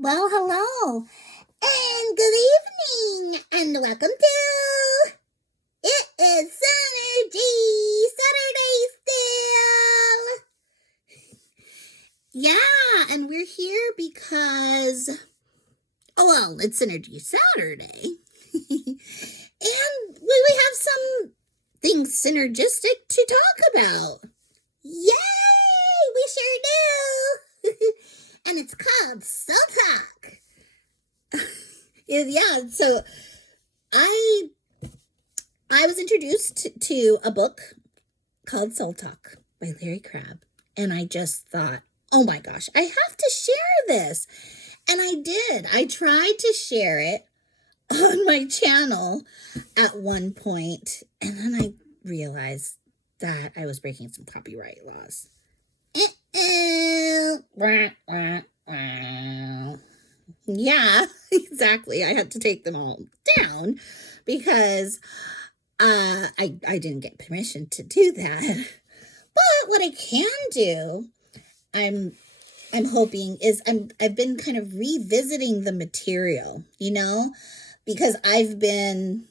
Well, hello, and good evening, and welcome to It is Synergy Saturday still. Yeah, and we're here because, it's Synergy Saturday. And we have some things synergistic to talk about. Yay! We sure do! And it's called Soul Talk. Yeah, so I was introduced to a book called Soul Talk by Larry Crabb, and I just thought, oh my gosh, I have to share this. And I did. I tried to share it on my channel at one point, and then I realized that I was breaking some copyright laws. Yeah, exactly. I had to take them all down because I didn't get permission to do that. But what I can do, I'm hoping is I've been kind of revisiting the material, because I've been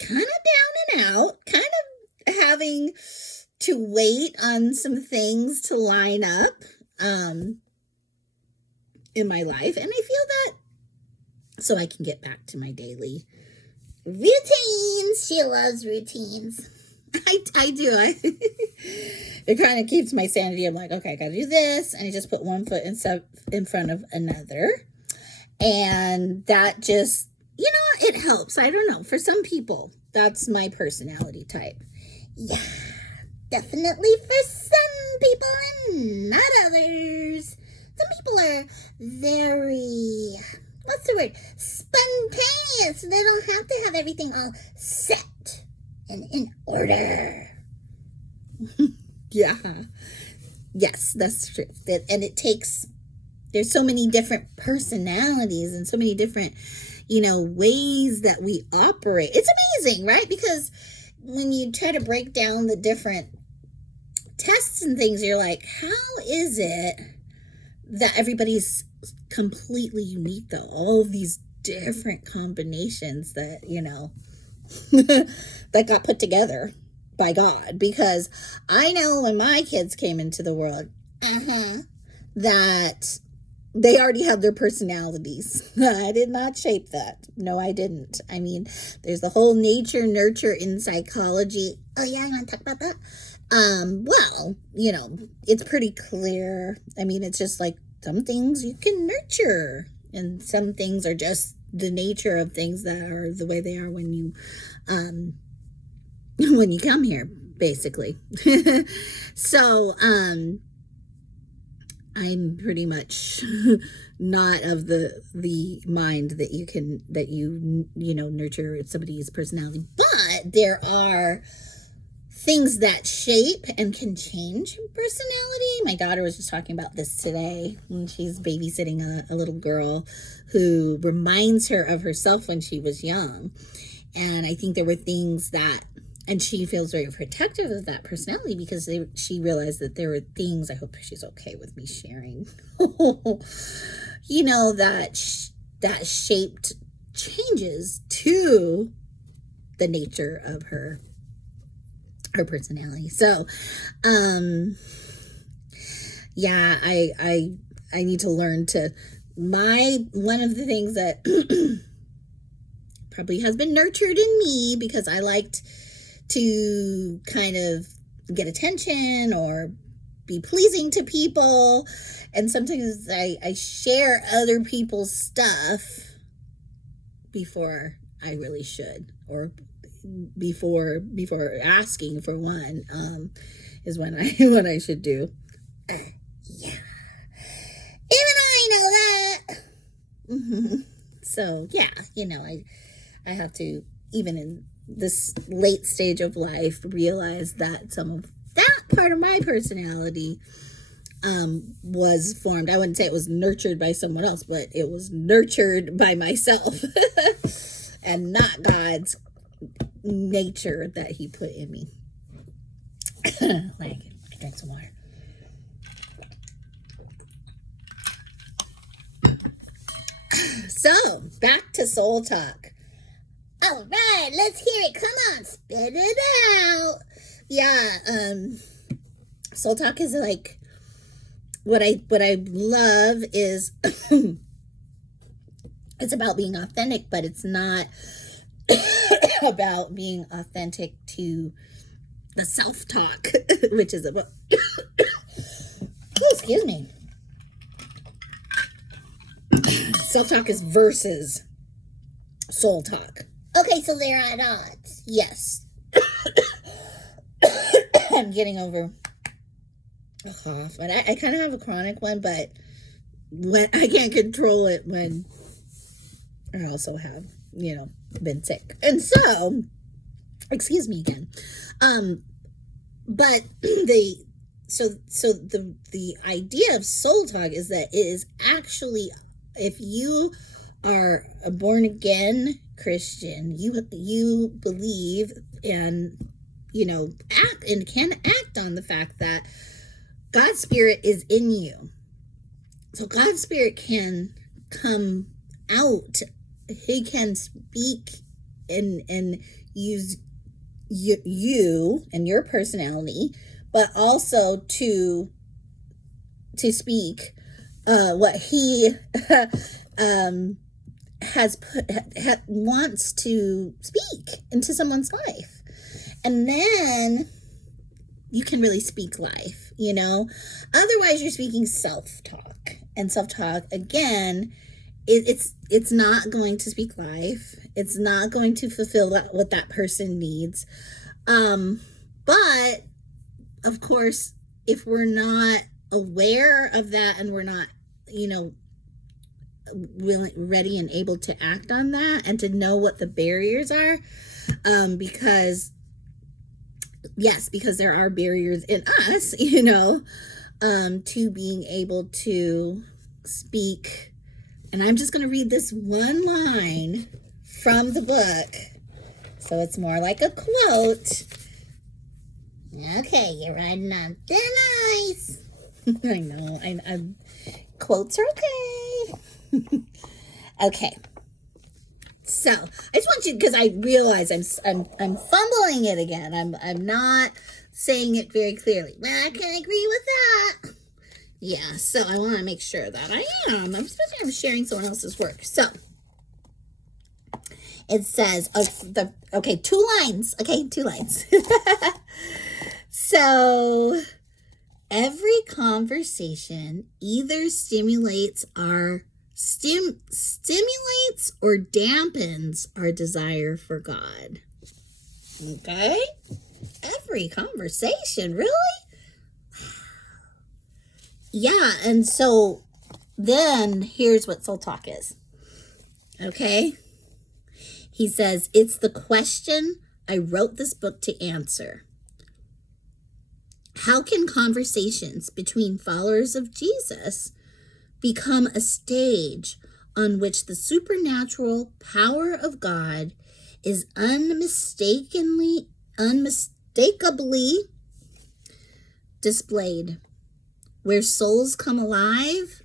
kind of down and out, kind of having to wait on some things to line up in my life, and I feel that so I can get back to my daily routines. She loves routines. I do. It kind of keeps my sanity. I'm like, okay, I got to do this, and I just put one foot in front of another, and that just, it helps. I don't know. For some people, that's my personality type. Yeah, definitely for some people and not others. Some people are very, what's the word? Spontaneous. They don't have to have everything all set and in order. Yeah. Yes, that's true. And it takes, there's so many different personalities and so many different, ways that we operate. It's amazing, right? Because when you try to break down the different tests and things, you're like, how is it that everybody's completely unique, though? All these different combinations that, that got put together by God. Because I know when my kids came into the world, that they already have their personalities. I did not shape that. No, I didn't. I mean, there's the whole nature nurture in psychology. Oh yeah, I want to talk about that. Well, it's pretty clear. I mean, it's just like some things you can nurture, and some things are just the nature of things that are the way they are when you come here, basically. So, I'm pretty much not of the mind that you nurture somebody's personality, but there are things that shape and can change personality. My daughter was just talking about this today when she's babysitting a little girl who reminds her of herself when she was young. And I think there were things that, and she feels very protective of that personality because she realized that there were things, I hope she's okay with me sharing, that shaped changes to the nature of her personality. So, yeah, I need to learn to, one of the things that probably has been nurtured in me, because I liked to kind of get attention or be pleasing to people, and sometimes I share other people's stuff before I really should, or before asking for one, is when I should do. Yeah, even I know that. So yeah, I have to, even in this late stage of life, realize that some of that part of my personality was formed. I wouldn't say it was nurtured by someone else, but it was nurtured by myself and not God's nature that he put in me. Like, drink some water. So, back to soul talk. All right, let's hear it. Come on, spit it out. Yeah, soul talk is like what I love is it's about being authentic, but it's not about being authentic to the self-talk, which is about oh, excuse me. Self-talk is versus soul talk. Okay, so they're at odds. Yes. I'm getting over a cough. And I kind of have a chronic one, but when I can't control it when I also have, been sick. And so, excuse me again. But the idea of soul talk is that it is actually, if you are a born again Christian, you believe and act and can act on the fact that God's Spirit is in you. So God's Spirit can come out. He can speak and use you and your personality, but also to speak what He wants to speak into someone's life. And then you can really speak life, Otherwise, you're speaking self-talk. And self-talk, again, it's not going to speak life. It's not going to fulfill what that person needs. But, of course, if we're not aware of that and we're not, ready and able to act on that and to know what the barriers are, because there are barriers in us, to being able to speak. And I'm just going to read this one line from the book, so it's more like a quote. Okay, you're riding on thin ice. I know, I'm quotes are okay. Okay. So I just want you, because I realize I'm fumbling it again. I'm not saying it very clearly. Well, I can agree with that. Yeah, so I want to make sure that I am. Especially I'm sharing someone else's work. So it says, two lines. Okay, 2 lines. So every conversation either stimulates or dampens our desire for God. Okay? Every conversation, really? Yeah, and so then here's what soul talk is. Okay? He says, it's the question I wrote this book to answer. How can conversations between followers of Jesus become a stage on which the supernatural power of God is unmistakably displayed, where souls come alive,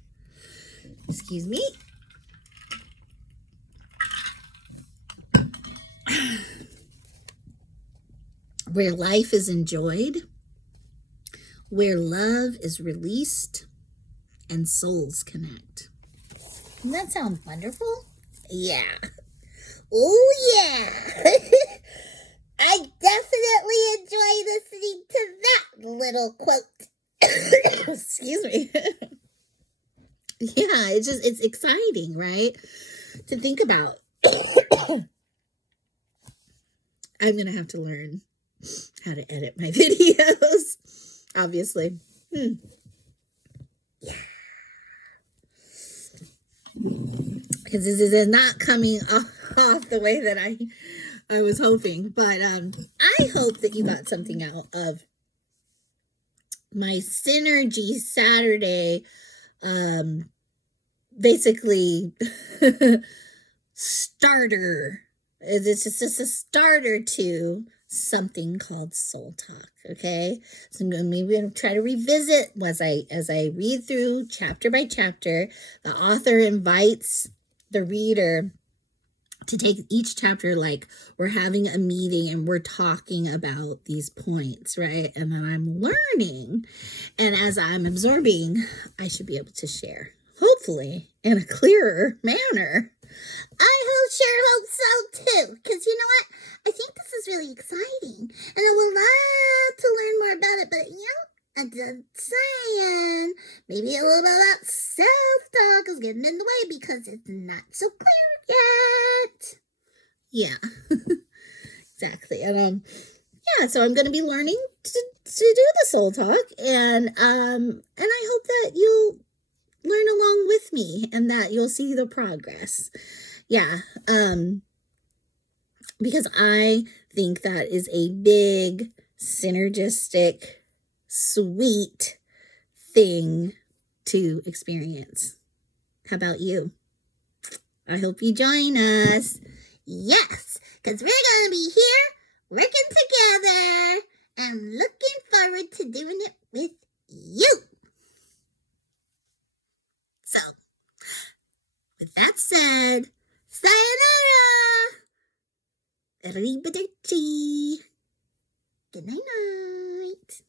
where life is enjoyed, where love is released, and souls connect. Doesn't that sound wonderful? Yeah. Oh, yeah. I definitely enjoy listening to that little quote. Excuse me. Yeah, it's exciting, right? To think about. I'm going to have to learn how to edit my videos, obviously. Yeah. Because this is not coming off the way that I was hoping. But I hope that you got something out of my Synergy Saturday, basically, starter. It's just a starter to something called Soul Talk, okay? So I'm going to try to revisit as I read through chapter by chapter. The author invites the reader to take each chapter like we're having a meeting and we're talking about these points, right? And then I'm learning. And as I'm absorbing, I should be able to share, hopefully, in a clearer manner. I sure hope so too, because you know what? I think this is really exciting, and I would love to learn more about it, but I'm just saying, maybe a little bit of that self-talk is getting in the way because it's not so clear yet. Yeah, exactly. And so I'm going to be learning to do the soul talk, and I hope that you learn along with me and that you'll see the progress. Yeah, because I think that is a big, synergistic, sweet thing to experience. How about you? I hope you join us. Yes, because we're going to be here working together and looking forward to doing it with you. So, with that said, sayonara! Arrivederci. Good night.